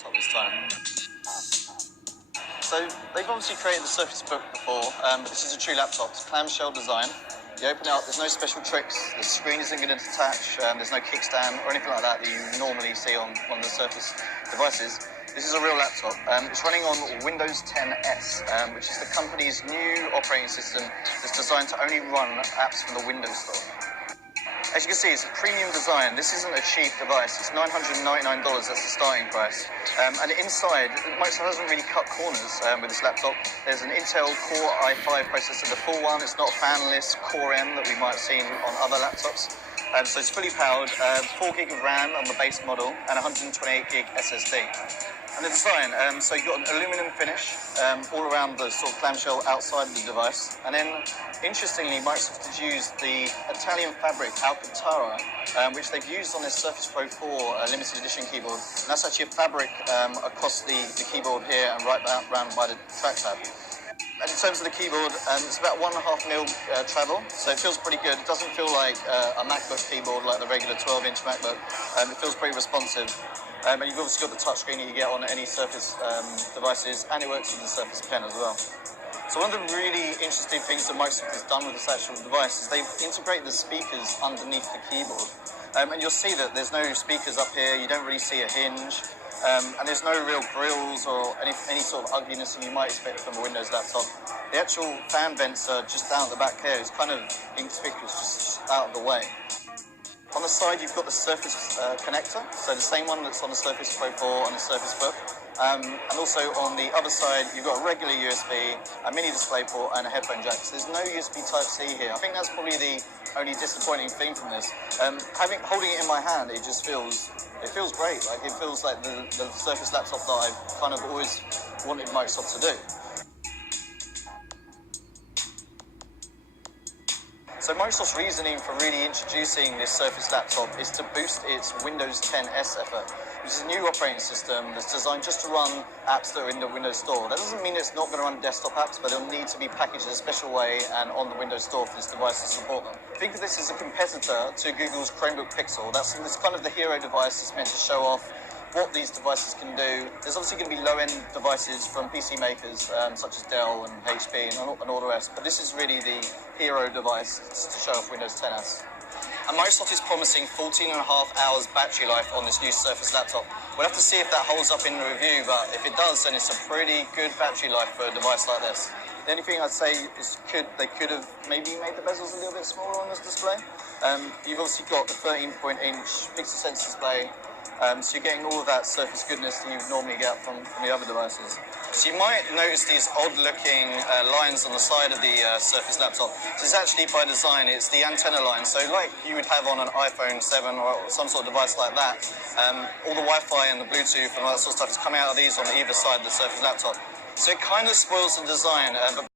This time. So they've obviously created the Surface Book before, but this is a true laptop. It's a clamshell design. You open it up, there's no special tricks. The screen isn't going to detach. There's no kickstand or anything like that you normally see on the Surface devices. This is a real laptop. It's running on Windows 10 S, which is the company's new operating system that's designed to only run apps from the Windows Store. As you can see, it's a premium design. This isn't a cheap device. It's $999, that's the starting price. And inside, Microsoft hasn't really cut corners with this laptop. There's an Intel Core i5 processor, the full one. It's not a fanless Core M that we might have seen on other laptops. So it's fully powered, 4 gig of RAM on the base model, and 128 gig SSD. And the design, so you've got an aluminum finish all around the sort of clamshell outside of the device. And then, interestingly, Microsoft has used the Italian fabric Alcantara, which they've used on their Surface Pro 4 limited edition keyboard. And that's actually a fabric across the keyboard here and right round by the trackpad. And in terms of the keyboard, it's about 1.5mm travel, so it feels pretty good. It doesn't feel like a MacBook keyboard like the regular 12-inch MacBook. It feels pretty responsive. And you've obviously got the touchscreen that you get on any Surface devices, and it works with the Surface Pen as well. So one of the really interesting things that Microsoft has done with this actual device is they've integrated the speakers underneath the keyboard. And you'll see that there's no speakers up here, you don't really see a hinge, and there's no real grills or any sort of ugliness that you might expect from a Windows laptop. The actual fan vents are just down at the back here. It's kind of inconspicuous, just out of the way. On the side, you've got the Surface connector, so the same one that's on the Surface Pro 4 and the Surface Book. And also on the other side, you've got a regular USB, a mini DisplayPort, and a headphone jack. So there's no USB Type-C here. I think that's probably the only disappointing thing from this. Holding it in my hand, it feels great. Like, it feels like the Surface laptop that I've kind of always wanted Microsoft to do. So Microsoft's reasoning for really introducing this Surface laptop is to boost its Windows 10 S effort, which is a new operating system that's designed just to run apps that are in the Windows Store. That doesn't mean it's not going to run desktop apps, but they'll need to be packaged in a special way and on the Windows Store for this device to support them. Think of this as a competitor to Google's Chromebook Pixel. That's kind of the hero device that's meant to show off what these devices can do. There's obviously going to be low-end devices from PC makers such as Dell and HP and all the rest, but this is really the hero device to show off Windows 10 S. And Microsoft is promising 14.5 hours battery life on this new Surface laptop. We'll have to see if that holds up in the review, but if it does, then it's a pretty good battery life for a device like this. The only thing I'd say is they could have maybe made the bezels a little bit smaller on this display. You've obviously got the 13-inch pixel sense display, so you're getting all of that Surface goodness that you normally get from the other devices. So you might notice these odd-looking lines on the side of the Surface laptop. So it's actually by design, it's the antenna line. So like you would have on an iPhone 7 or some sort of device like that, all the Wi-Fi and the Bluetooth and all that sort of stuff is coming out of these on either side of the Surface laptop. So it kind of spoils the design, but